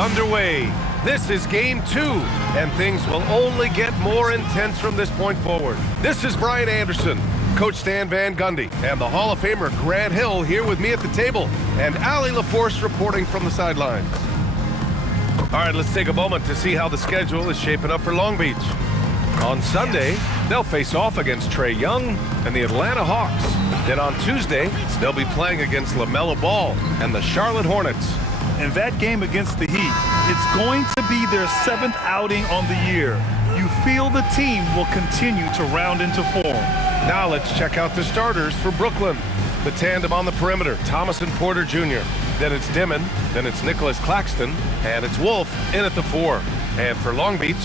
underway. This is game 2, and things will only get more intense from this point forward. This is Brian Anderson, Coach Stan Van Gundy, and the Hall of Famer Grant Hill here with me at the table, and Allie LaForce reporting from the sidelines. All right, let's take a moment to see how the schedule is shaping up for Long Beach. On Sunday, they'll face off against Trae Young and the Atlanta Hawks. Then on Tuesday, they'll be playing against LaMelo Ball and the Charlotte Hornets. And that game against the Heat, it's going to be their 7th outing on the year. You feel the team will continue to round into form. Now let's check out the starters for Brooklyn. The tandem on the perimeter, Thomas and Porter Jr. Then it's Dimon, then it's Nicholas Claxton, and it's Wolf in at the 4. And for Long Beach,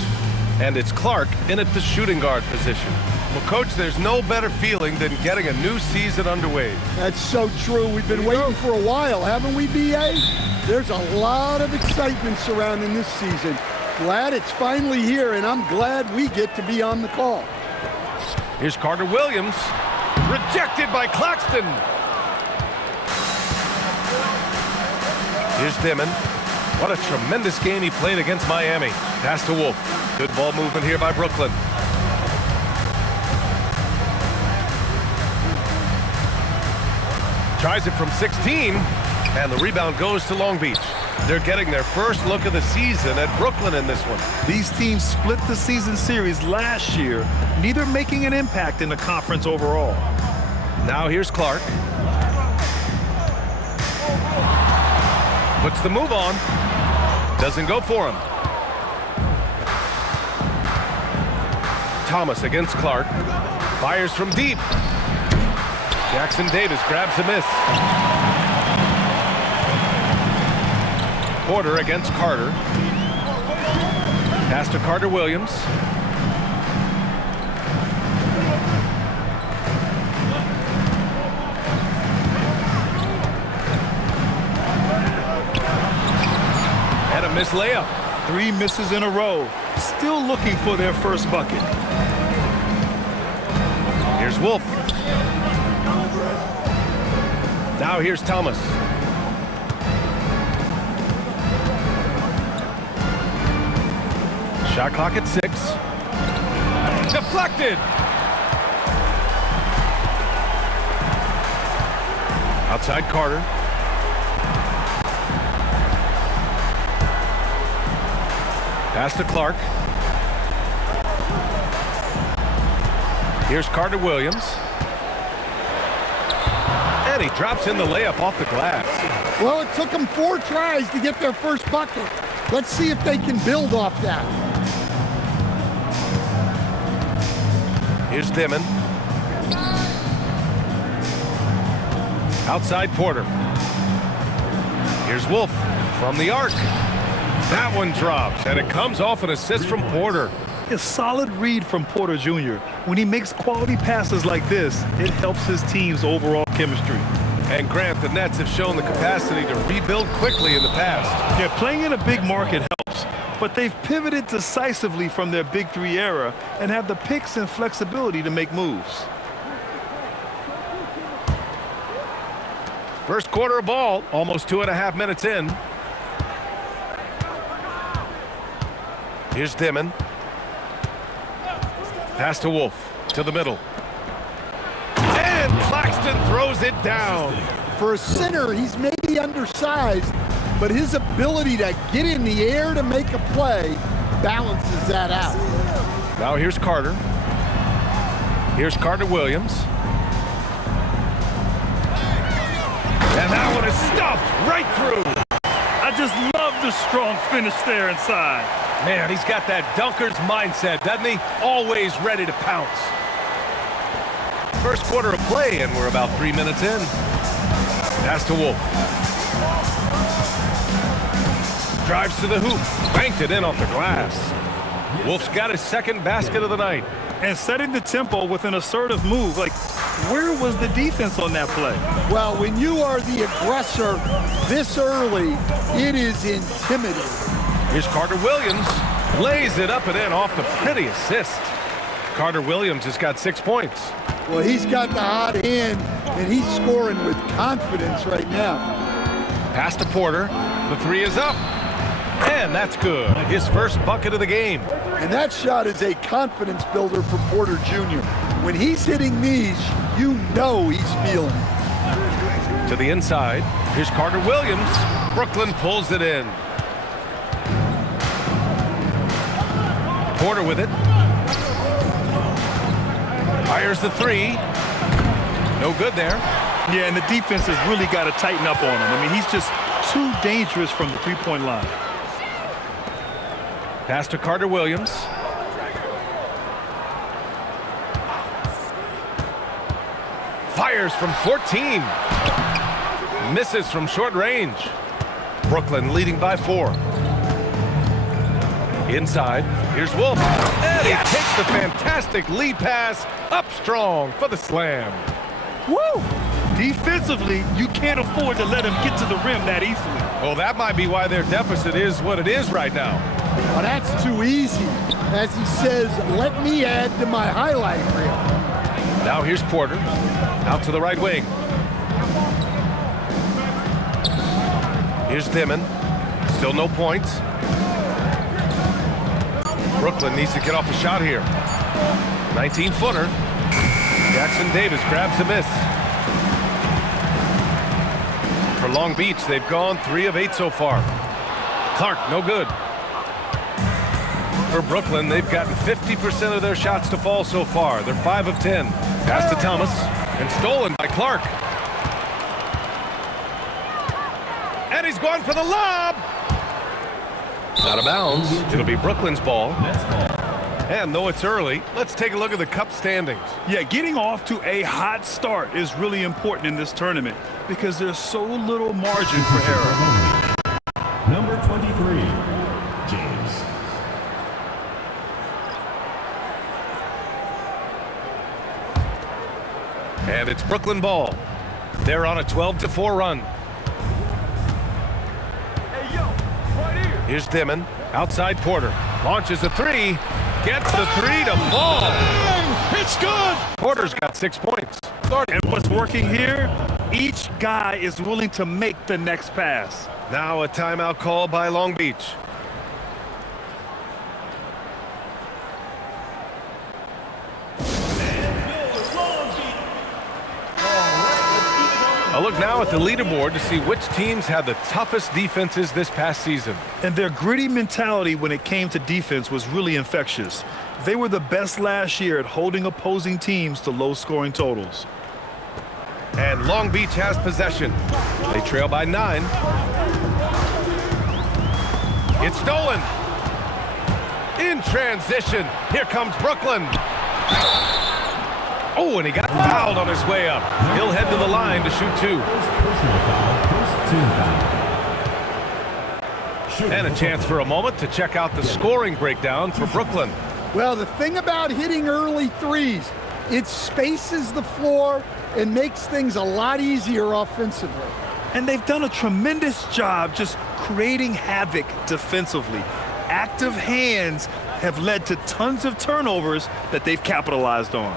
and it's Clark in at the shooting guard position. Well, Coach, there's no better feeling than getting a new season underway. That's so true. We've been waiting for a while, haven't we, B.A.? There's a lot of excitement surrounding this season. Glad it's finally here, and I'm glad we get to be on the call. Here's Carter-Williams, rejected by Claxton. Here's Dimon. What a tremendous game he played against Miami. Pass to Wolf. Good ball movement here by Brooklyn. Tries it from 16, and the rebound goes to Long Beach. They're getting their first look of the season at Brooklyn in this one. These teams split the season series last year, neither making an impact in the conference overall. Now here's Clark. Puts the move on. Doesn't go for him. Thomas against Clark. Fires from deep. Jackson Davis grabs a miss. Porter against Carter. Pass to Carter-Williams. And a missed layup. 3 misses in a row. Still looking for their first bucket. Here's Wolf. Now here's Thomas. Shot clock at 6. Deflected. Outside Carter. Pass to Clark. Here's Carter-Williams. And he drops in the layup off the glass. Well, it took them 4 tries to get their first bucket. Let's see if they can build off that. Here's Dimon. Outside Porter. Here's Wolf from the arc. That one drops, and it comes off an assist from Porter. A solid read from Porter Jr. When he makes quality passes like this, it helps his team's overall chemistry. And Grant, the Nets have shown the capacity to rebuild quickly in the past. Yeah, playing in a big market helps, but they've pivoted decisively from their Big 3 era and have the picks and flexibility to make moves. First quarter of ball, almost 2.5 minutes in. Here's Dimon. Pass to Wolf, to the middle. And Claxton throws it down. For a center, he's maybe undersized, but his ability to get in the air to make a play balances that out. Now here's Carter. Here's Carter-Williams. And that one is stuffed right through. I just love the strong finish there inside. Man, he's got that dunker's mindset, doesn't he? Always ready to pounce. First quarter of play, and we're about 3 minutes in. Pass to Wolf. Drives to the hoop. Banked it in off the glass. Wolf's got his second basket of the night. And setting the tempo with an assertive move. Like, where was the defense on that play? Well, when you are the aggressor this early, it is intimidating. Here's Carter-Williams. Lays it up and in off the pretty assist. Carter-Williams has got 6 points. Well, he's got the hot hand, and he's scoring with confidence right now. Pass to Porter. The 3 is up. And that's good. His first bucket of the game. And that shot is a confidence builder for Porter Jr. When he's hitting these, you know he's feeling it. To the inside. Here's Carter-Williams. Brooklyn pulls it in. Porter with it. Fires the three. No good there. Yeah, and the defense has really got to tighten up on him. I mean, he's just too dangerous from the three-point line. Pass to Carter-Williams. Fires from 14. Misses from short range. Brooklyn leading by 4. Inside, here's Wolf. And he takes the fantastic lead pass up strong for the slam. Woo! Defensively, you can't afford to let him get to the rim that easily. Well, that might be why their deficit is what it is right now. Well, that's too easy. As he says, let me add to my highlight reel. Now here's Porter. Out to the right wing. Here's Dimon. Still no points. Brooklyn needs to get off a shot here. 19-footer. Jackson Davis grabs the miss. For Long Beach, they've gone 3 of 8 so far. Clark, no good. For Brooklyn, they've gotten 50% of their shots to fall so far. They're 5 of 10. Pass to Thomas, and stolen by Clark. And he's going for the lob. Out of bounds. It'll be Brooklyn's ball. And though it's early, let's take a look at the Cup standings. Yeah, getting off to a hot start is really important in this tournament because there's so little margin for error. Number 23, James. And it's Brooklyn ball. They're on a 12-4 run. Here's Dimon. Outside Porter. Launches a 3. Gets the 3 to fall. It's good! Porter's got 6 points. And what's working here? Each guy is willing to make the next pass. Now a timeout call by Long Beach. A look now at the leaderboard to see which teams had the toughest defenses this past season. And their gritty mentality when it came to defense was really infectious. They were the best last year at holding opposing teams to low-scoring totals. And Long Beach has possession. They trail by 9. It's stolen. In transition, here comes Brooklyn. Oh, and he got fouled on his way up. He'll head to the line to shoot 2. Personal foul, first team foul. And a chance for a moment to check out the scoring breakdown for Brooklyn. Well, the thing about hitting early threes, it spaces the floor and makes things a lot easier offensively. And they've done a tremendous job just creating havoc defensively. Active hands have led to tons of turnovers that they've capitalized on.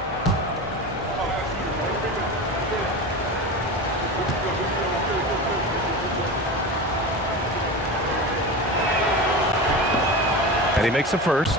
And he makes a first.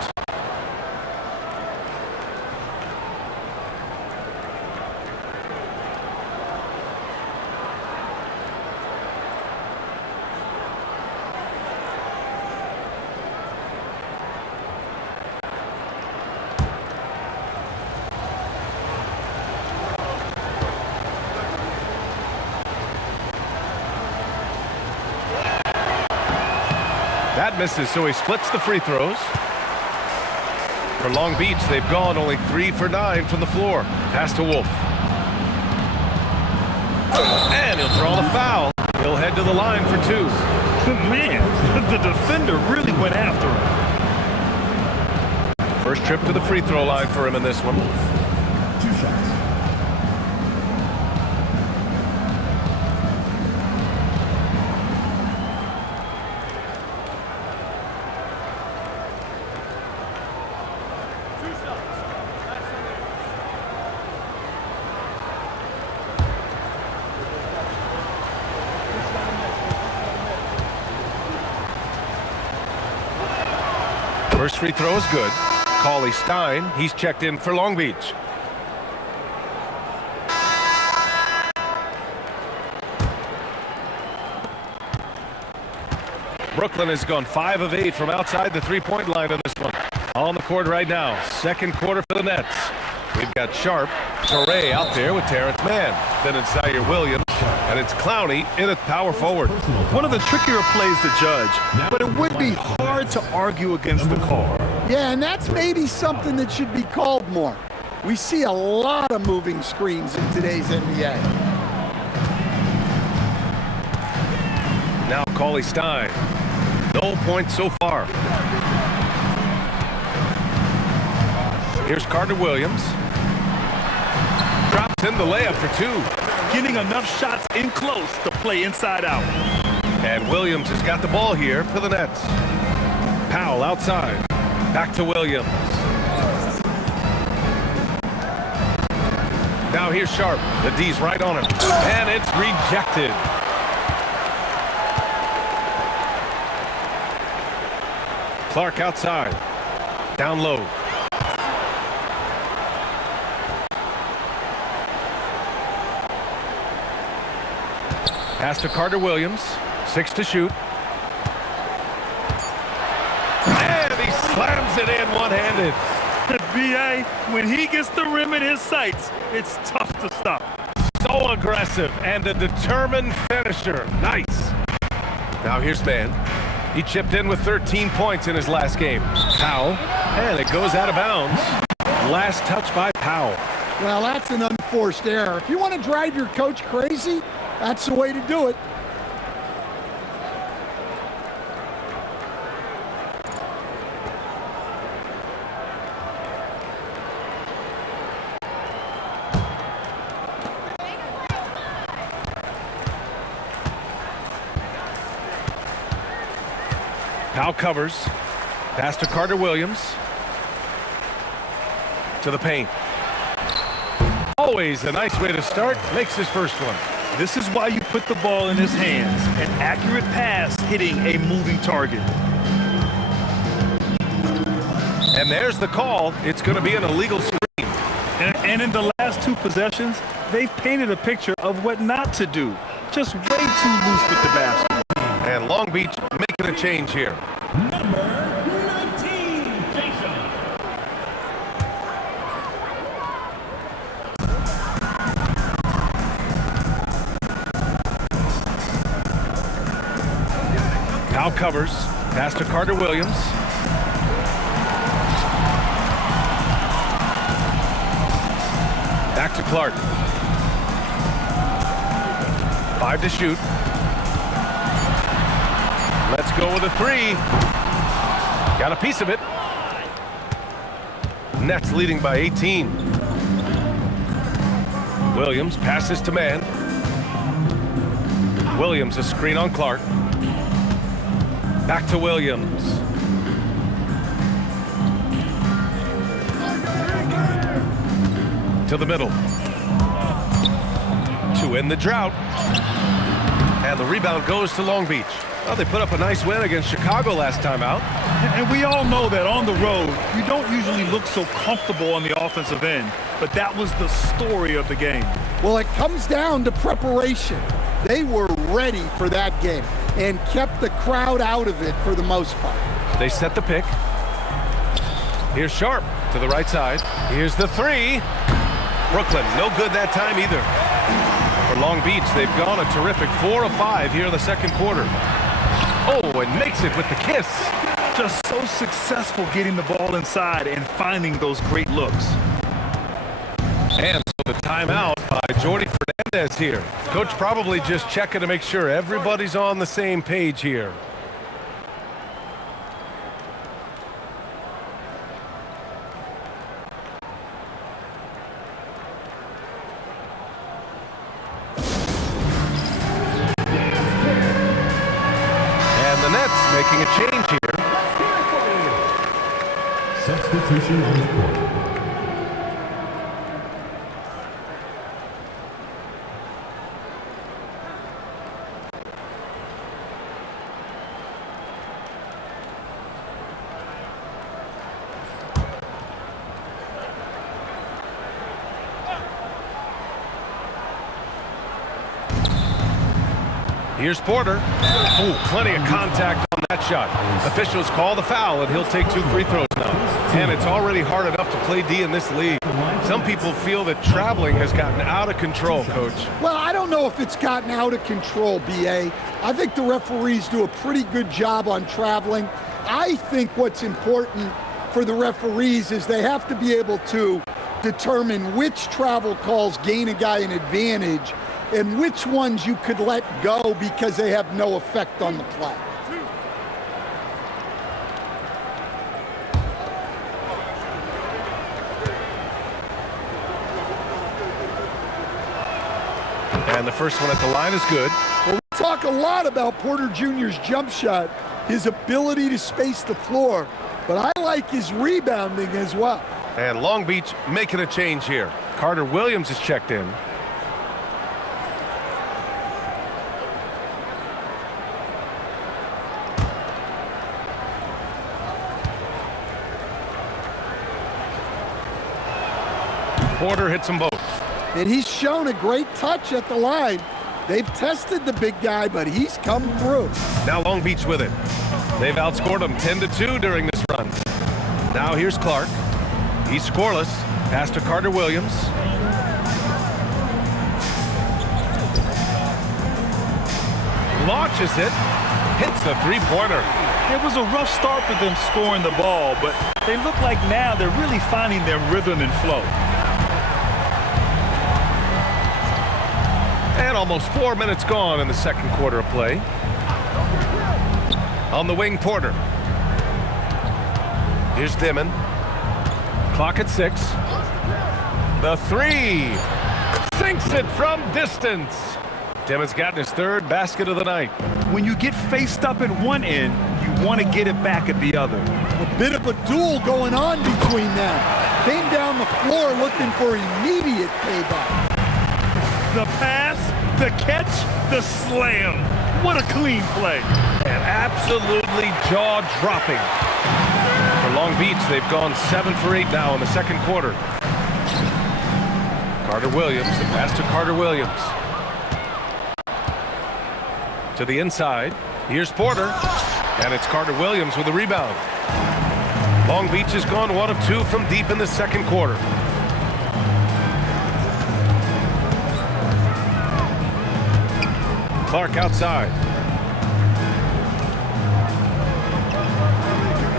That misses, so he splits the free throws. For Long Beach, they've gone only 3 for 9 from the floor. Pass to Wolf. And he'll draw the foul. He'll head to the line for 2. Man, the defender really went after him. First trip to the free throw line for him in this one. 2 shots. First free throw is good. Cauley Stein, he's checked in for Long Beach. Brooklyn has gone 5 of 8 from outside the three-point line on this one. On the court right now, second quarter for the Nets. We've got Sharp, Torrey out there with Terrence Mann. Then it's Zaire Williams, and it's Clowney in at power forward. One of the trickier plays to judge, but it would be hard to argue against the call. Yeah, and that's maybe something that should be called more. We see a lot of moving screens in today's NBA. Now Cauley Stein. No points so far. Here's Carter-Williams. Drops in the layup for 2. Getting enough shots in close to play inside out. And Williams has got the ball here for the Nets. Powell outside. Back to Williams. Now here's Sharp. The D's right on him. And it's rejected. Clark outside. Down low. Pass to Carter-Williams. 6 to shoot. And he slams it in one-handed. B.A., when he gets the rim in his sights, it's tough to stop. So aggressive and a determined finisher. Nice. Now here's Mann. He chipped in with 13 points in his last game. Powell, and it goes out of bounds. Last touch by Powell. Well, that's an unforced error. If you want to drive your coach crazy, that's the way to do it. Powell covers. Pass to Carter-Williams. To the paint. Always a nice way to start. Makes his first one. This is why you put the ball in his hands. An accurate pass hitting a moving target. And there's the call. It's going to be an illegal screen. And in the last 2 possessions, they've painted a picture of what not to do. Just way too loose with the basket. And Long Beach making a change here. Number 19, Jason. Powell covers. Pass to Carter-Williams. Back to Clark. 5 to shoot. Let's go with a 3. Got a piece of it. Nets leading by 18. Williams passes to Mann. Williams a screen on Clark. Back to Williams. To the middle. To end the drought. And the rebound goes to Long Beach. Well, they put up a nice win against Chicago last time out. And we all know that on the road, you don't usually look so comfortable on the offensive end. But that was the story of the game. Well, it comes down to preparation. They were ready for that game and kept the crowd out of it for the most part. They set the pick. Here's Sharp to the right side. Here's the 3. Brooklyn, no good that time either. For Long Beach, they've gone a terrific 4 of 5 here in the second quarter. Oh, and makes it with the kiss. Just so successful getting the ball inside and finding those great looks. And so the timeout by Jordi Fernandez here. Coach probably just checking to make sure everybody's on the same page here. Making a change here. Substitution on the court. Here's Porter. Oh, plenty of contact on that shot. Officials call the foul, and he'll take 2 free throws now. And it's already hard enough to play D in this league. Some people feel that traveling has gotten out of control, Coach. Well, I don't know if it's gotten out of control, B.A. I think the referees do a pretty good job on traveling. I think what's important for the referees is they have to be able to determine which travel calls gain a guy an advantage and which ones you could let go because they have no effect on the play. And the first one at the line is good. Well, we talk a lot about Porter Jr.'s jump shot, his ability to space the floor, but I like his rebounding as well. And Long Beach making a change here. Carter-Williams is checked in. Porter hits them both. And he's shown a great touch at the line. They've tested the big guy, but he's come through. Now Long Beach with it. They've outscored them 10-2 during this run. Now here's Clark. He's scoreless. Pass to Carter-Williams. Launches it. Hits a three-pointer. It was a rough start for them scoring the ball, but they look like now they're really finding their rhythm and flow. And almost 4 minutes gone in the second quarter of play. On the wing, Porter. Here's Dimon. Clock at 6. The three. Sinks it from distance. Dimon's gotten his 3rd basket of the night. When you get faced up at one end, you want to get it back at the other. A bit of a duel going on between them. Came down the floor looking for immediate payback. The pass, the catch, the slam. What a clean play. And absolutely jaw-dropping. For Long Beach, they've gone 7 for 8 now in the second quarter. Carter-Williams, the pass to Carter-Williams. To the inside. Here's Porter. And it's Carter-Williams with the rebound. Long Beach has gone 1 of 2 from deep in the second quarter. Clark outside.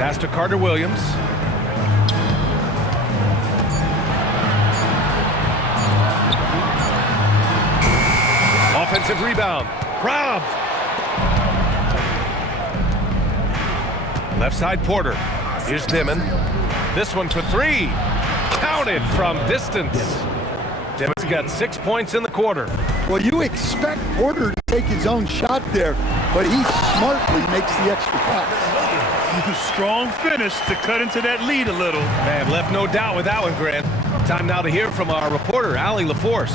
Pass to Carter-Williams. Offensive rebound. Robbed. Left side, Porter. Here's Dimon. This one for 3. Counted from distance. Dimon's got 6 points in the quarter. Well, you expect Porter to take his own shot there, but he smartly makes the extra pass. Strong finish to cut into that lead a little. Man, left no doubt with that one, Grant. Time now to hear from our reporter, Allie LaForce.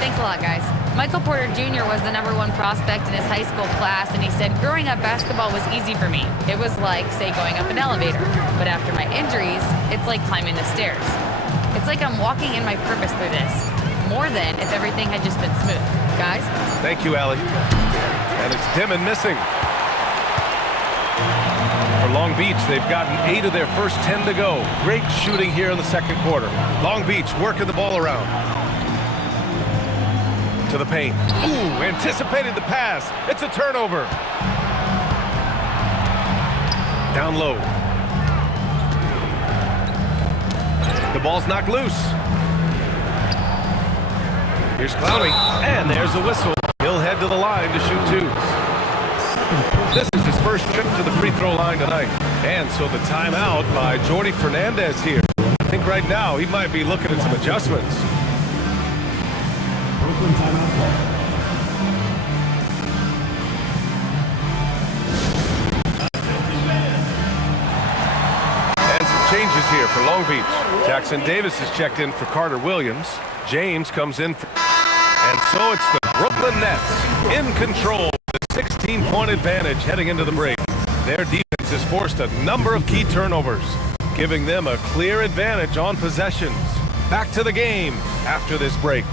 Thanks a lot, guys. Michael Porter Jr. was the #1 prospect in his high school class, and he said, growing up, basketball was easy for me. It was like, say, going up an elevator. But after my injuries, it's like climbing the stairs. It's like I'm walking in my purpose through this, more than if everything had just been smooth. Guys? Thank you, Allie. And it's Dimon missing. For Long Beach, they've gotten 8 of their first 10 to go. Great shooting here in the second quarter. Long Beach working the ball around. To the paint. Ooh, anticipated the pass. It's a turnover. Down low. The ball's knocked loose. Here's Clowney, and there's a whistle. He'll head to the line to shoot 2. This is his first trip to the free throw line tonight. And so the timeout by Jordi Fernandez here. I think right now he might be looking at some adjustments. Brooklyn timeout call. And some changes here for Long Beach. Jackson Davis is checked in for Carter-Williams. James comes in for... And so it's the Brooklyn Nets in control. The 16-point advantage heading into the break. Their defense has forced a number of key turnovers, giving them a clear advantage on possessions. Back to the game after this break.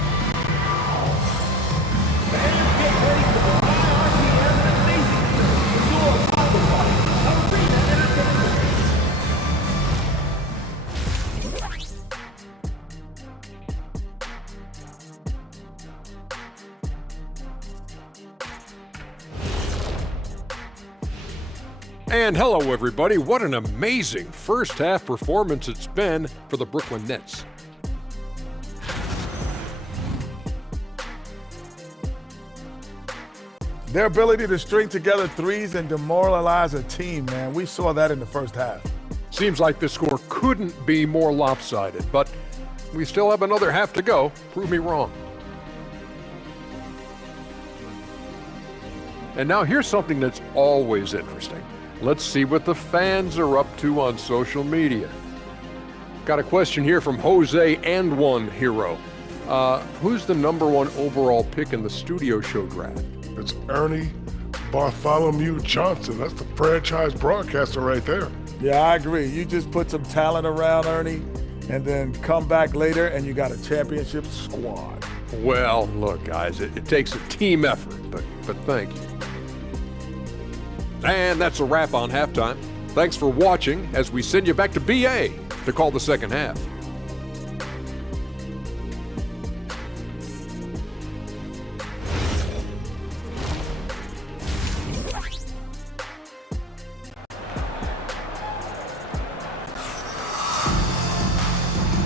And hello, everybody. What an amazing first-half performance it's been for the Brooklyn Nets. Their ability to string together threes and demoralize a team, man. We saw that in the first half. Seems like the score couldn't be more lopsided, but we still have another half to go. Prove me wrong. And now here's something that's always interesting. Let's see what the fans are up to on social media. Got a question here from Jose and One Hero. Who's the #1 overall pick in the studio show draft? It's Ernie Bartholomew Johnson. That's the franchise broadcaster right there. Yeah, I agree. You just put some talent around Ernie and then come back later and you got a championship squad. Well, look, guys, it takes a team effort, but thank you. And that's a wrap on halftime. Thanks for watching as we send you back to BA to call the second half.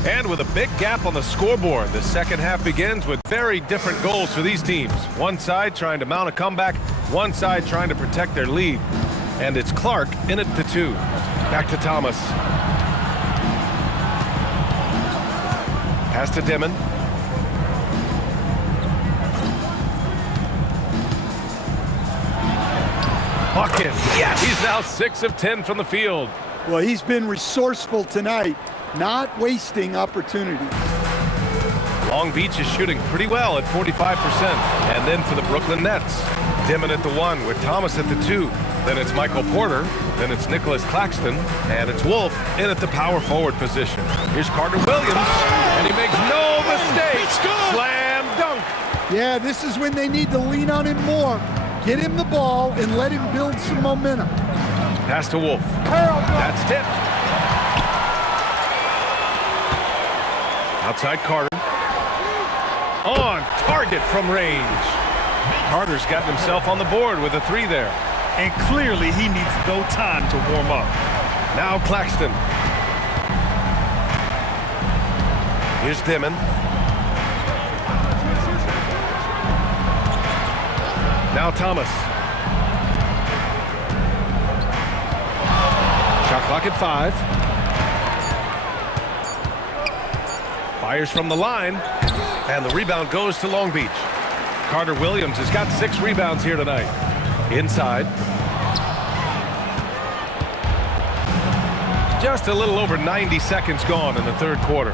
And with a big gap on the scoreboard, the second half begins with very different goals for these teams. One side trying to mount a comeback, one side trying to protect their lead. And it's Clark in it to 2. Back to Thomas. Pass to Dimon. Bucket. Yeah, he's now 6 of 10 from the field. Well, he's been resourceful tonight, not wasting opportunities. Long Beach is shooting pretty well at 45%. And then for the Brooklyn Nets, Dimon at the 1 with Thomas at the 2. Then it's Michael Porter. Then it's Nicholas Claxton. And it's Wolf in at the power forward position. Here's Carter-Williams. And he makes no mistake. Slam dunk. Yeah, this is when they need to lean on him more. Get him the ball and let him build some momentum. Pass to Wolf. That's tipped. Outside Carter. On target from range. Carter's got himself on the board with a 3 there. And clearly he needs no time to warm up. Now Claxton. Here's Dimon. Now Thomas. Shot clock at 5. Fires from the line. And the rebound goes to Long Beach. Carter-Williams has got 6 rebounds here tonight. Inside. Just a little over 90 seconds gone in the third quarter.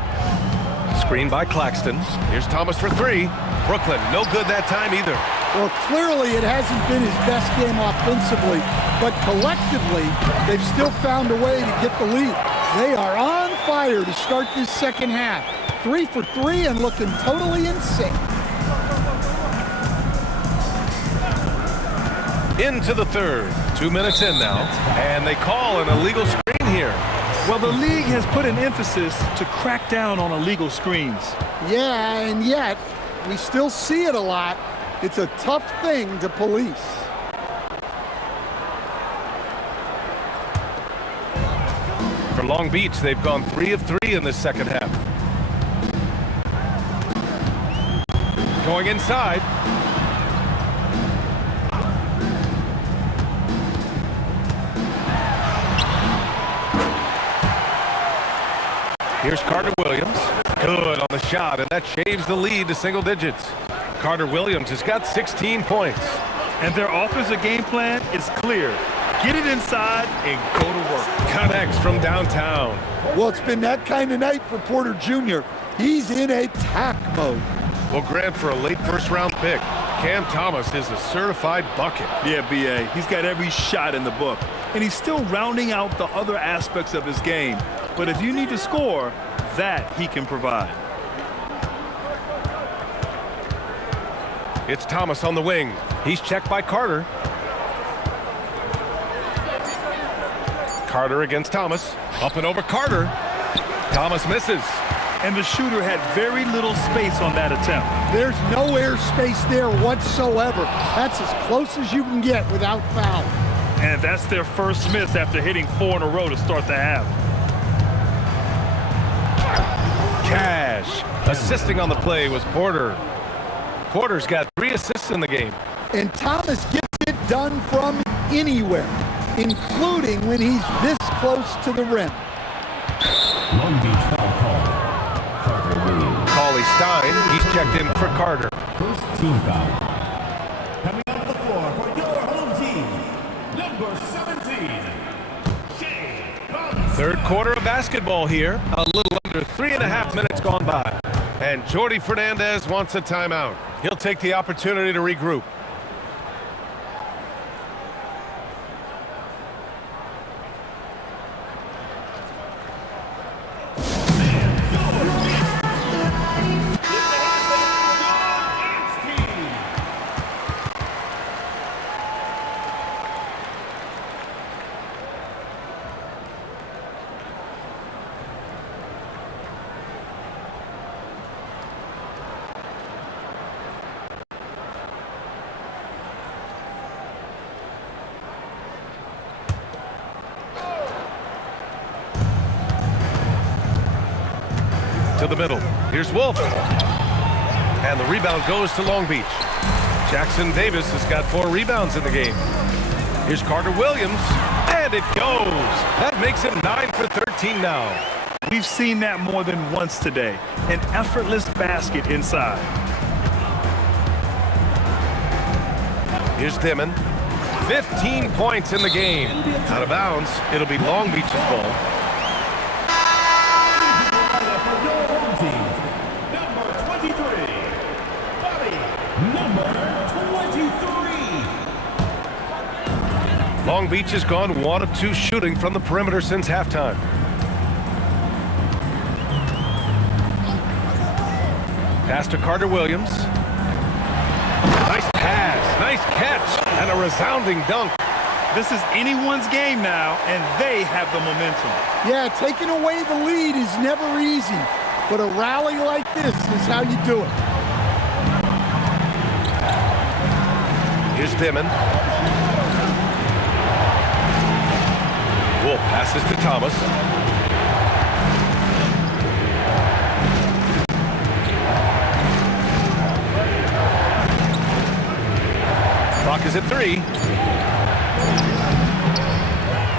Screen by Claxton. Here's Thomas for 3. Brooklyn, no good that time either. Well, clearly it hasn't been his best game offensively, but collectively, they've still found a way to get the lead. They are on fire to start this second half. 3 for 3 and looking totally in sync. Into the third. 2 minutes in now. And they call an illegal screen here. Well, the league has put an emphasis to crack down on illegal screens. Yeah, and yet, we still see it a lot. It's a tough thing to police. For Long Beach, they've gone 3 of 3 in this second half. Going inside. Here's Carter-Williams. Good on the shot, and that shaves the lead to single digits. Carter-Williams has got 16 points. And their offensive game plan is clear. Get it inside and go to work. Connects from downtown. Well, it's been that kind of night for Porter Jr. He's in attack mode. Well, Grant, for a late first-round pick, Cam Thomas is a certified bucket. Yeah, B.A., he's got every shot in the book. And he's still rounding out the other aspects of his game. But if you need to score, that he can provide. It's Thomas on the wing. He's checked by Carter. Carter against Thomas. Up and over Carter. Thomas misses. And the shooter had very little space on that attempt. There's no air space there whatsoever. That's as close as you can get without foul. And that's their first miss after hitting 4 in a row to start the half. Cash. Assisting on the play was Porter. Porter's got 3 assists in the game. And Thomas gets it done from anywhere, including when he's this close to the rim. Long Beach foul call. Carter-Williams. Cauley Stein, he's checked in for Carter. First team foul. Coming out of the floor for your home team, number 17, Shea Collins. Third quarter of basketball here. A little under 3.5 minutes gone by. And Jordi Fernandez wants a timeout. He'll take the opportunity to regroup. To the middle. Here's Wolf. And the rebound goes to Long Beach. Jackson Davis has got 4 rebounds in the game. Here's Carter-Williams. And it goes. That makes him 9 for 13 now. We've seen that more than once today. An effortless basket inside. Here's Dimon. 15 points in the game. Out of bounds. It'll be Long Beach's ball. Long Beach has gone 1 of 2 shooting from the perimeter since halftime. Pass to Carter-Williams. Nice pass, nice catch, and a resounding dunk. This is anyone's game now, and they have the momentum. Yeah, taking away the lead is never easy, but a rally like this is how you do it. Here's Dimon. Wolf passes to Thomas. Clock is at 3.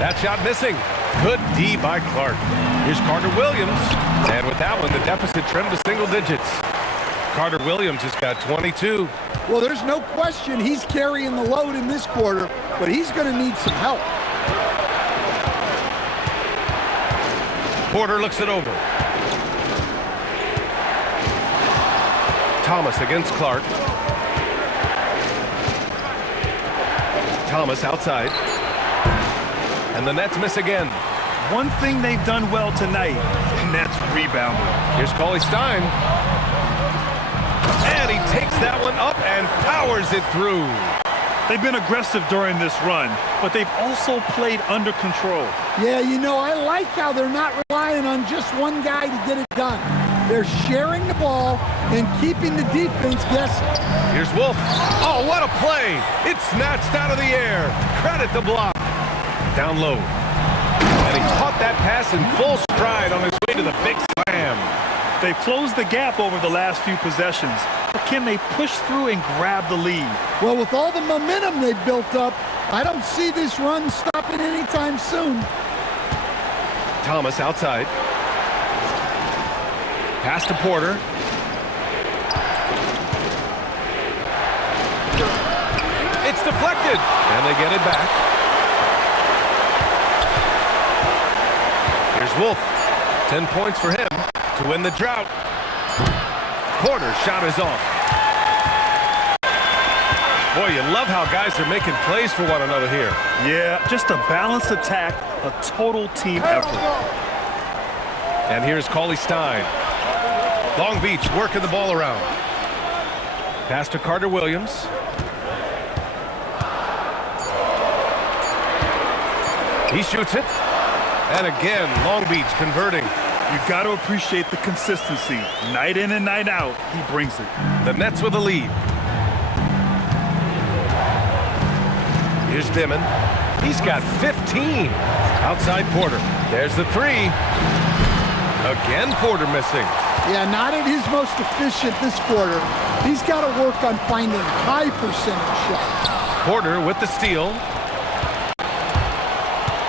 That shot missing. Good D by Clark. Here's Carter-Williams. And with that one, the deficit trimmed to single digits. Carter-Williams has got 22. Well, there's no question he's carrying the load in this quarter, but he's going to need some help. Porter looks it over. Thomas against Clark. Thomas outside. And the Nets miss again. One thing they've done well tonight, and that's rebounding. Here's Cauley Stein. And he takes that one up and powers it through. They've been aggressive during this run, but they've also played under control. Yeah, you know, I like how they're not relying on just one guy to get it done. They're sharing the ball and keeping the defense guessing. Here's Wolf. Oh, what a play. It's snatched out of the air. Credit the block. Down low. And he caught that pass in full stride on his way to the big slam. They've closed the gap over the last few possessions, but can they push through and grab the lead? Well, with all the momentum they've built up, I don't see this run stopping anytime soon. Thomas outside. Pass to Porter. It's deflected, and they get it back. Here's Wolf. 10 points for him to win the drought. Porter's shot is off. Boy, you love how guys are making plays for one another here. Yeah, just a balanced attack, a total team effort. And here's Cauley Stein. Long Beach working the ball around. Pass to Carter-Williams. He shoots it. And again, Long Beach converting. You've got to appreciate the consistency. Night in and night out, he brings it. The Nets with a lead. Here's Dimon. He's got 15. Outside Porter. There's the three. Again, Porter missing. Yeah, not at his most efficient this quarter. He's got to work on finding high percentage shots. Porter with the steal.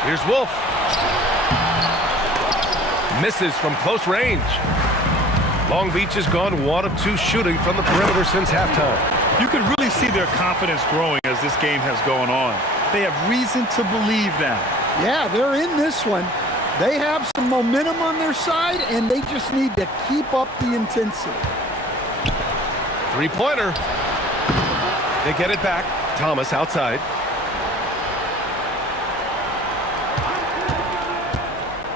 Here's Wolf. Misses from close range. Long Beach has gone 1 of 2 shooting from the perimeter since halftime. You can really see their confidence growing as this game has gone on. They have reason to believe now. Yeah, they're in this one. They have some momentum on their side, and they just need to keep up the intensity. Three-pointer. They get it back. Thomas outside.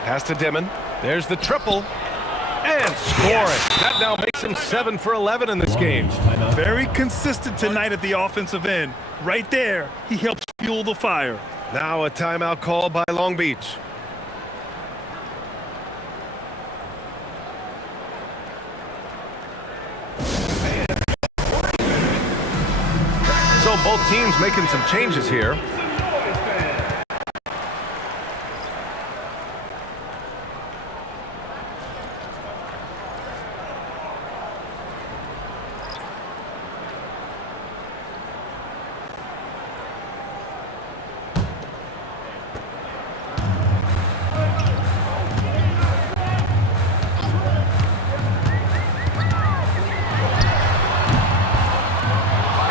Pass to Dimon. There's the triple. And scoring. That now makes him 7 for 11 in this game. Very consistent tonight at the offensive end. Right there, he helps fuel the fire. Now a timeout call by Long Beach. So both teams making some changes here.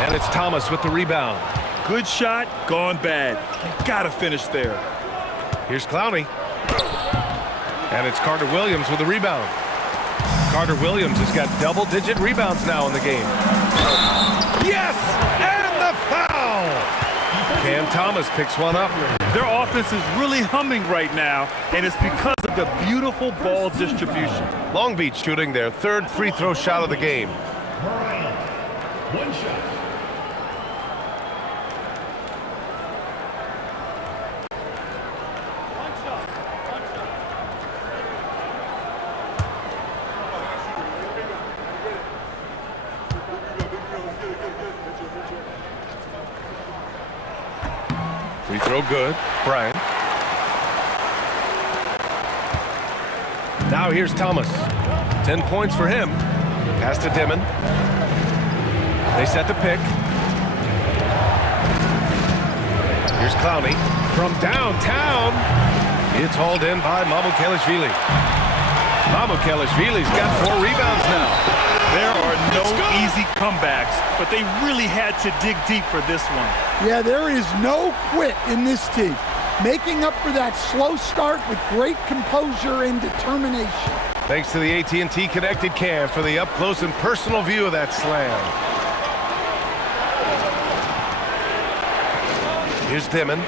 It's Thomas with the rebound. Good shot, gone bad. You gotta finish there. Here's Clowney. And it's Carter-Williams with the rebound. Carter-Williams has got double-digit rebounds now in the game. Yes! And the foul! Cam Thomas picks one up. Their offense is really humming right now, and it's because of the beautiful ball distribution. Long Beach shooting their 3rd free throw shot of the game. One shot. Free throw good. Bryant. Now here's Thomas. 10 points for him. Pass to Dimon. They set the pick. Here's Clowney from downtown. It's hauled in by Mamukelashvili. Mamukelashvili's got 4 rebounds now. There are no easy comebacks, but they really had to dig deep for this one. Yeah, there is no quit in this team. Making up for that slow start with great composure and determination. Thanks to the AT&T Connected Cam for the up-close and personal view of that slam. Here's Dimon.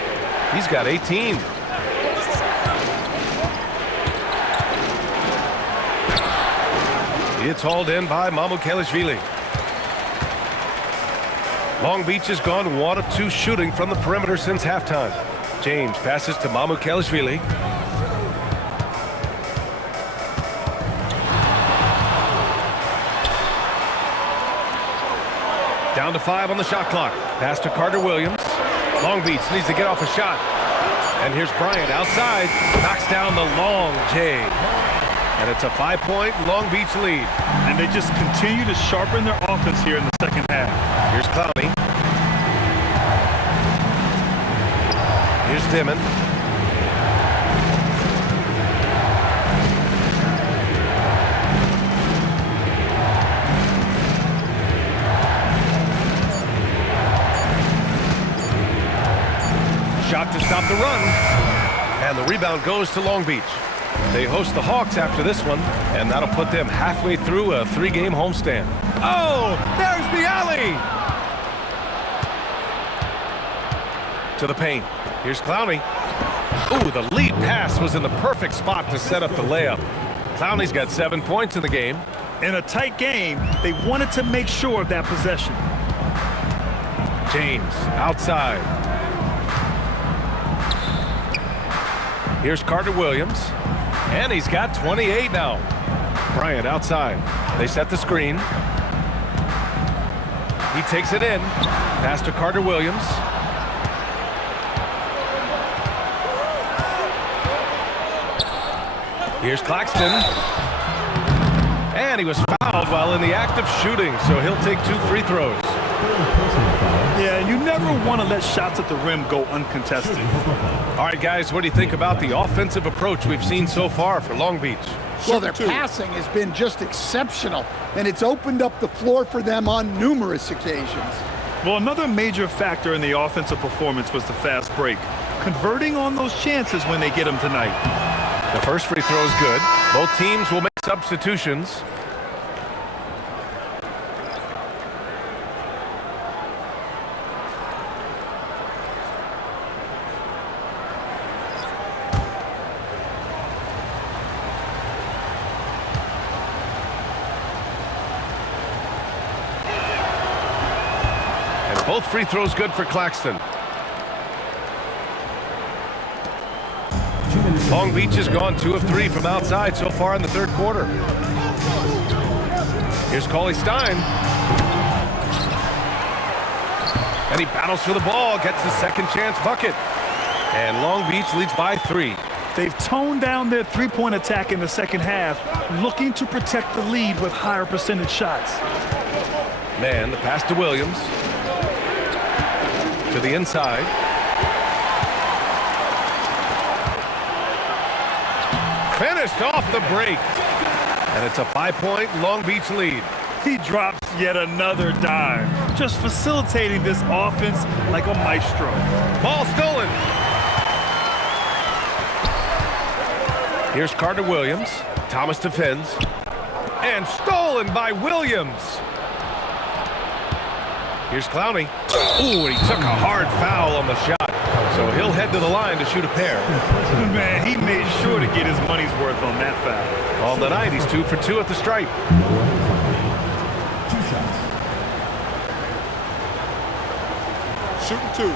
He's got 18. It's hauled in by Mamukelashvili. Long Beach has gone 1 of 2 shooting from the perimeter since halftime. James passes to Mamukelashvili. Down to 5 on the shot clock. Pass to Carter-Williams. Long Beach needs to get off a shot. And here's Bryant outside. Knocks down the long J. And it's a 5-point Long Beach lead. And they just continue to sharpen their offense here in the second half. Here's Clowney. Here's Dimon. Shot to stop the run. And the rebound goes to Long Beach. They host the Hawks after this one, and that'll put them halfway through a 3-game homestand. Oh, there's the alley! To the paint. Here's Clowney. Ooh, the lead pass was in the perfect spot to set up the layup. Clowney's got 7 points in the game. In a tight game, they wanted to make sure of that possession. James outside. Here's Carter-Williams. And he's got 28 now. Bryant outside. They set the screen. He takes it in. Pass to Carter-Williams. Here's Claxton. And he was fouled while in the act of shooting, so he'll take 2 free throws. Yeah, you never want to let shots at the rim go uncontested. All right, guys, what do you think about the offensive approach we've seen so far for Long Beach? Well, their passing has been just exceptional, and it's opened up the floor for them on numerous occasions. Well, another major factor in the offensive performance was the fast break, converting on those chances when they get them tonight. The first free throw is good. Both teams will make substitutions. And both free throws good for Claxton. Long Beach has gone 2 of 3 from outside so far in the third quarter. Here's Cauley Stein. And he battles for the ball, gets the second chance bucket. And Long Beach leads by 3. They've toned down their three-point attack in the second half, looking to protect the lead with higher percentage shots. Man, the pass to Williams. To the inside. Finished off the break. And it's a 5-point Long Beach lead. He drops yet another dime, just facilitating this offense like a maestro. Ball stolen. Here's Carter-Williams. Thomas defends. And stolen by Williams. Here's Clowney. Ooh, and he took a hard foul on the shot. So he'll head to the line to shoot a pair. Man, he made sure to get his money's worth on that foul. On the night, he's 2 for 2 at the stripe. 2 shots. Shooting 2.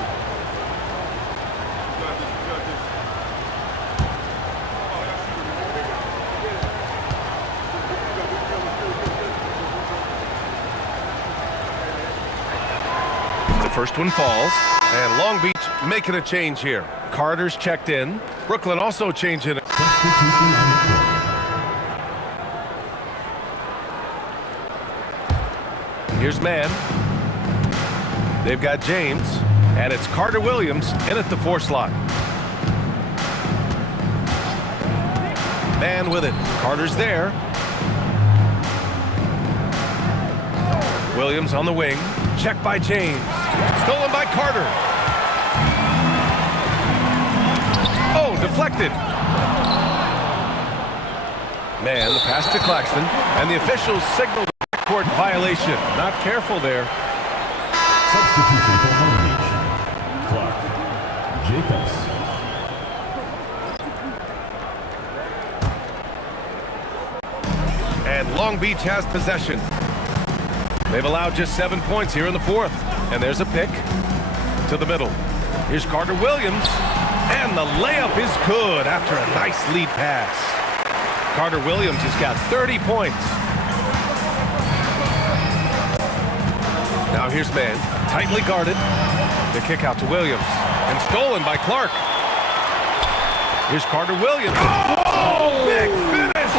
The first one falls, and Long Beach making a change here. Carter's checked in. Brooklyn also changing it. Substitution on the court. Here's Mann. They've got James, and it's Carter-Williams in at the 4 slot. Mann with it. Carter's there. Williams on the wing. Checked by James. Stolen by Carter. Oh, deflected. Man, the pass to Claxton, and the officials signaled a backcourt violation. Not careful there. Substitution for Long Beach. Clark. Jacobs. And Long Beach has possession. They've allowed just 7 points here in the 4th. And there's a pick to the middle. Here's Carter-Williams. And the layup is good after a nice lead pass. Carter-Williams has got 30 points. Now here's Mann, tightly guarded. The kick out to Williams. And stolen by Clark. Here's Carter-Williams. Oh, big finish!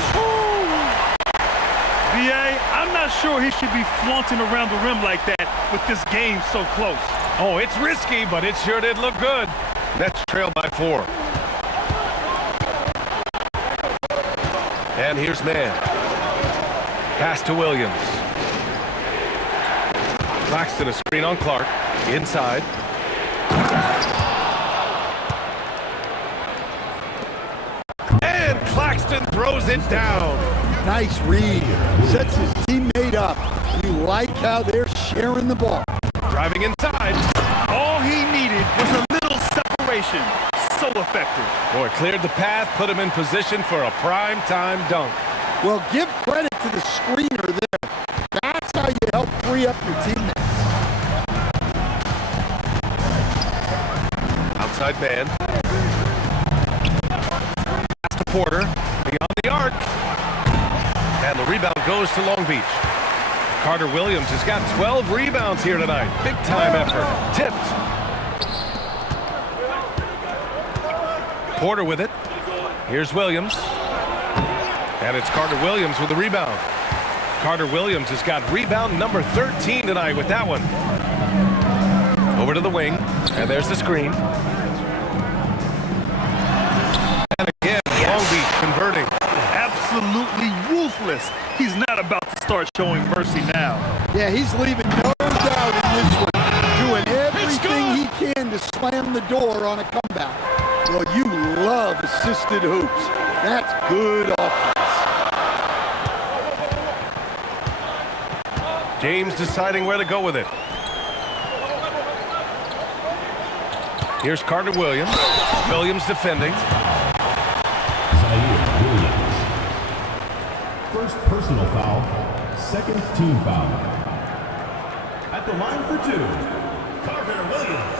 B.A., I'm not sure he should be flaunting around the rim like that with this game so close. Oh, it's risky, but it sure did look good. Nets trail by 4. And here's Mann. Pass to Williams. Claxton a screen on Clark. Inside. And Claxton throws it down. Nice read. Sets his teammate up. You like how they're sharing the ball. Driving inside. All he needed was a little separation. So effective. Boy, cleared the path, put him in position for a prime-time dunk. Well, give credit to the screener there. That's how you help free up your teammates. Outside man. Pass to Porter. Beyond the arc. And the rebound goes to Long Beach. Carter-Williams has got 12 rebounds here tonight. Big-time effort. Tipped. Porter with it. Here's Williams. And it's Carter-Williams with the rebound. Carter-Williams has got rebound number 13 tonight with that one. Over to the wing, and there's the screen. And again, Long Beach converting. Absolutely ruthless. He's not about to start showing mercy now. Yeah, he's leaving no doubt in this one. Doing everything he can to slam the door on a comeback. Well, you love assisted hoops. That's good offense. James deciding where to go with it. Here's Carter-Williams. Williams defending. Williams. First personal foul, second team foul. At the line for two, Carter-Williams.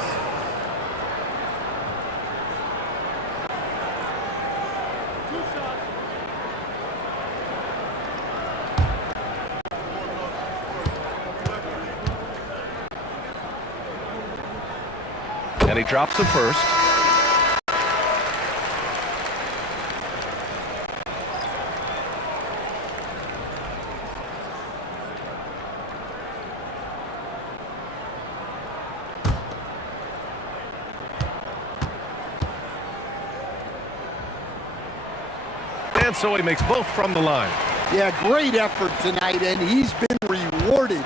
And he drops the first. And so he makes both from the line. Yeah, great effort tonight, and he's been rewarded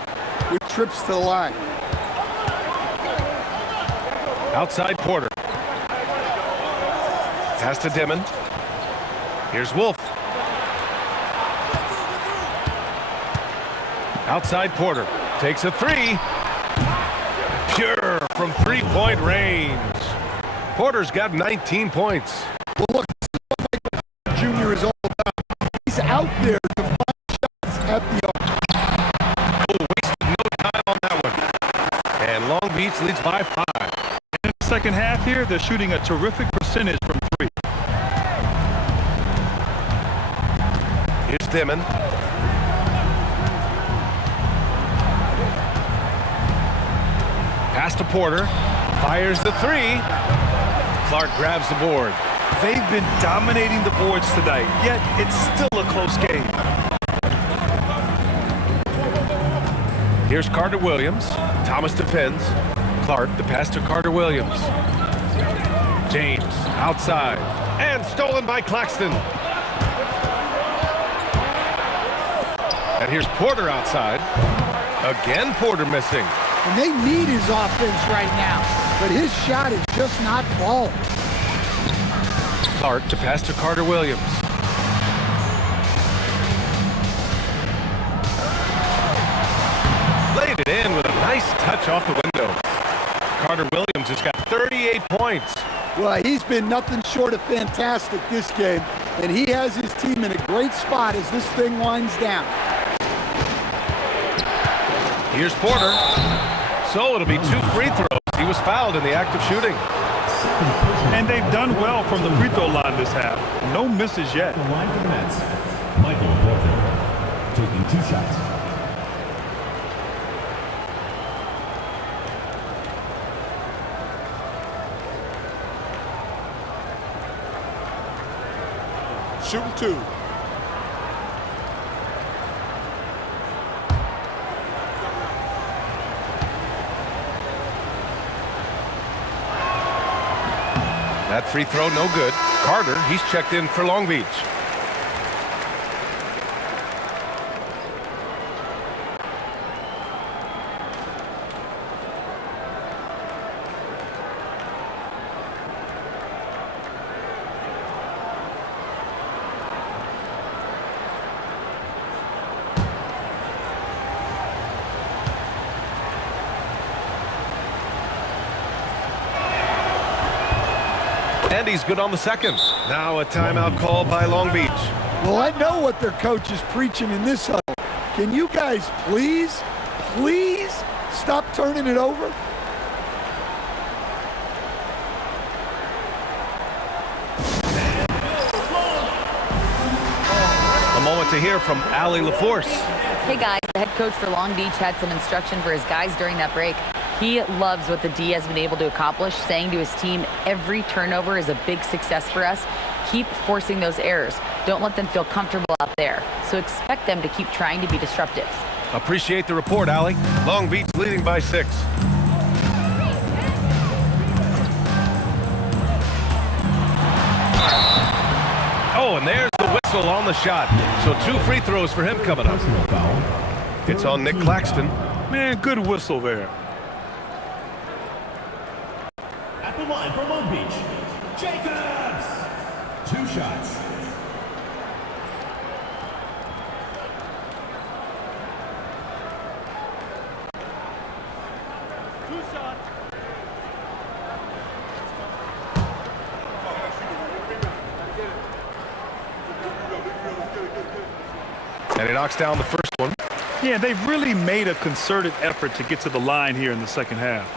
with trips to the line. Outside Porter. Pass to Dimon. Here's Wolf. Outside Porter. Takes a three. Pure from three-point range. Porter's got 19 points. Well, look, this is what Michael Jr. is all about. He's out there to find shots at the arc. Oh, wasted no time on that one. And Long Beach leads by 5. Second half here, they're shooting a terrific percentage from three. Here's Dimon. Pass to Porter. Fires the three. Clark grabs the board. They've been dominating the boards tonight, yet it's still a close game. Here's Carter-Williams. Thomas defends. Clark, the pass to Carter-Williams. James, outside. And stolen by Claxton. And here's Porter outside. Again, Porter missing. And they need his offense right now, but his shot is just not falling. Clark to pass to Carter-Williams. Laid it in with a nice touch off the window. Carter-Williams has got 38 points. Well, he's been nothing short of fantastic this game, and he has his team in a great spot as this thing winds down. Here's Porter. So it'll be 2 free throws. He was fouled in the act of shooting. And they've done well from the free throw line this half. No misses yet. The line for the Nets, Michael Porter, taking 2 shots. Shooting 2. That free throw, no good. Carter, he's checked in for Long Beach. And he's good on the second. Now a timeout call by Long Beach. Well, I know what their coach is preaching in this huddle. Can you guys please stop turning it over? A moment to hear from Allie LaForce. Hey guys, the head coach for Long Beach had some instruction for his guys during that break. He loves what the D has been able to accomplish, saying to his team, every turnover is a big success for us. keep forcing those errors. Don't let them feel comfortable out there. So expect them to keep trying to be disruptive. Appreciate the report, Allie. Long Beach leading by 6. Oh, and there's the whistle on the shot. So 2 free throws for him coming up. It's on Nick Claxton. Man, good whistle there. At the line for Long Beach, Jacobs. 2 shots. And he knocks down the first one. Yeah, they've really made a concerted effort to get to the line here in the second half.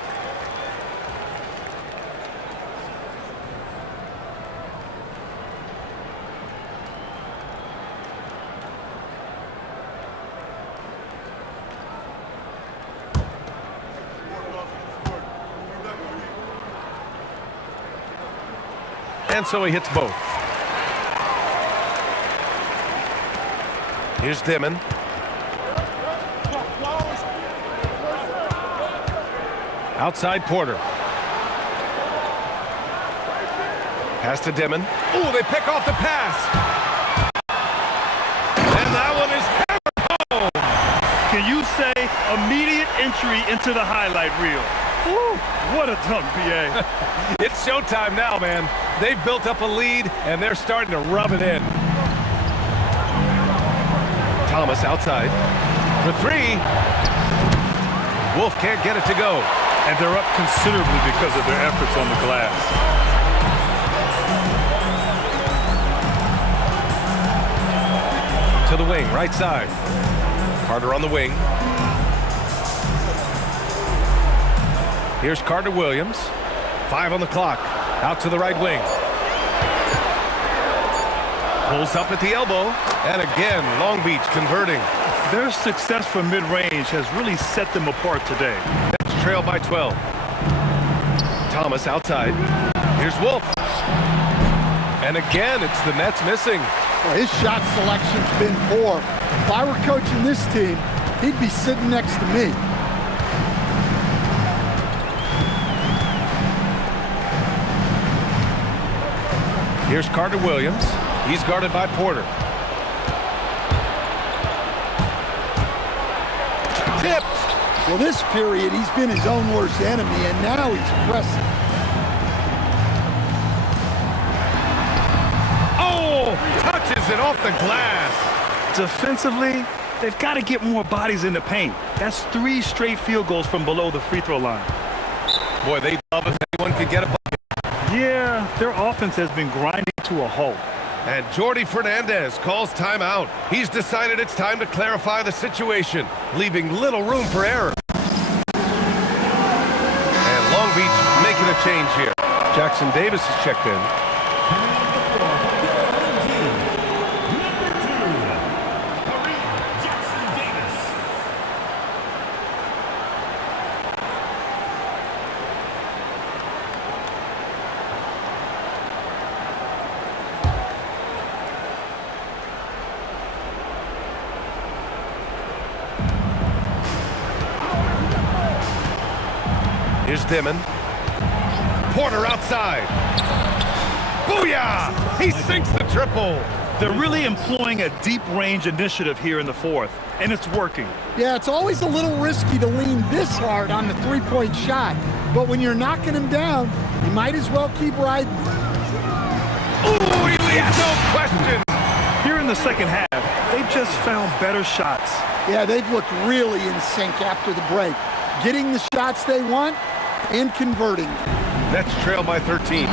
And so he hits both. Here's Dimon. Outside Porter. Pass to Dimon. Ooh, they pick off the pass. And that one is hammered home. Can you say immediate entry into the highlight reel? Woo, what a dunk, BA. It's showtime now, man. They've built up a lead, and they're starting to rub it in. Thomas outside for 3. Wolf can't get it to go. And they're up considerably because of their efforts on the glass. To the wing, right side. Carter on the wing. Here's Carter-Williams. 5 on the clock. Out to the right wing. Pulls up at the elbow. And again, Long Beach converting. Their success from mid-range has really set them apart today. Nets trail by 12. Thomas outside. Here's Wolf. And again, it's the Nets missing. Well, his shot selection's been poor. If I were coaching this team, he'd be sitting next to me. Here's Carter-Williams. He's guarded by Porter. Tipped. Well, this period, he's been his own worst enemy, and now he's pressing. Oh, touches it off the glass. Defensively, they've got to get more bodies in the paint. That's 3 straight field goals from below the free throw line. Boy, they'd love if anyone could get a bucket. Yeah, their offense has been grinding to a halt. And Jordi Fernandez calls timeout. He's decided it's time to clarify the situation, leaving little room for error. And Long Beach making a change here. Jackson Davis is checked in. Here's Dimon. Porter outside. Booyah! He sinks the triple. They're really employing a deep range initiative here in the fourth, and it's working. Yeah, it's always a little risky to lean this hard on the three-point shot, but when you're knocking him down, you might as well keep riding. Ooh, he leaves no question. Here in the second half, they've just found better shots. Yeah, they've looked really in sync after the break, getting the shots they want and converting. Nets trail by 13.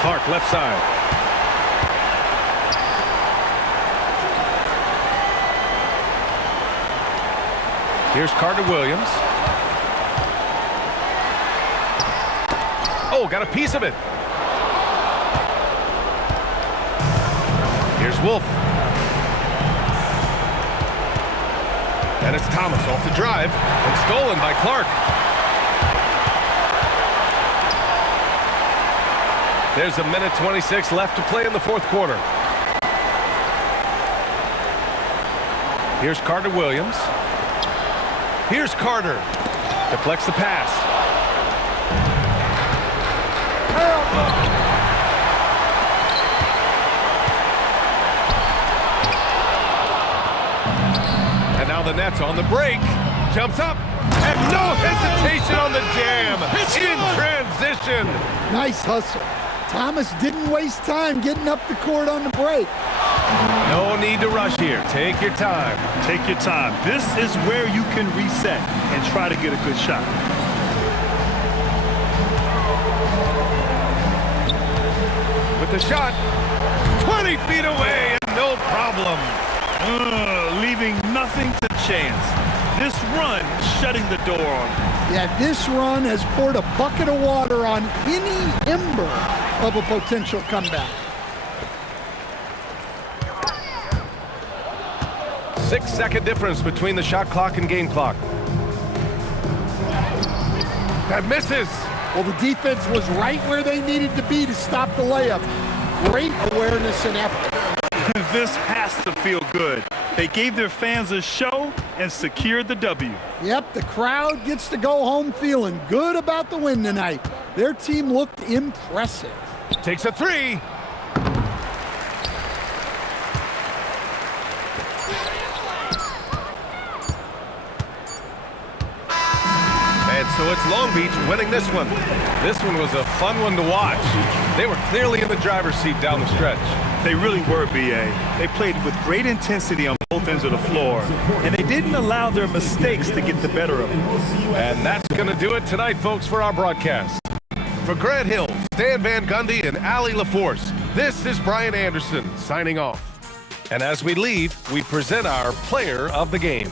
Clark left side. Here's Carter-Williams. Oh, got a piece of it. Here's Wolf. And it's Thomas off the drive and stolen by Clark. There's a minute 26 left to play in the fourth quarter. Here's Carter-Williams. Here's Carter. Deflects the pass. And now the Nets on the break. Jumps up. And no hesitation on the jam. In transition. Nice hustle. Thomas didn't waste time getting up the court on the break. No need to rush here. Take your time. Take your time. This is where you can reset and try to get a good shot. With the shot, 20 feet away and no problem. Leaving nothing to chance. This run shutting the door on him. Yeah, this run has poured a bucket of water on any ember of a potential comeback. 6-second difference between the shot clock and game clock. That misses. Well, the defense was right where they needed to be to stop the layup. Great awareness and effort. This has to feel good. They gave their fans a show and secured the W. Yep, the crowd gets to go home feeling good about the win tonight. Their team looked impressive. Takes a three. And so it's Long Beach winning this one. This one was a fun one to watch. They were clearly in the driver's seat down the stretch. They really were, B.A. They played with great intensity on both ends of the floor, and they didn't allow their mistakes to get the better of them. And that's going to do it tonight, folks, for our broadcast. For Grant Hill, Stan Van Gundy, and Allie LaForce, this is Brian Anderson signing off. And as we leave, we present our player of the game.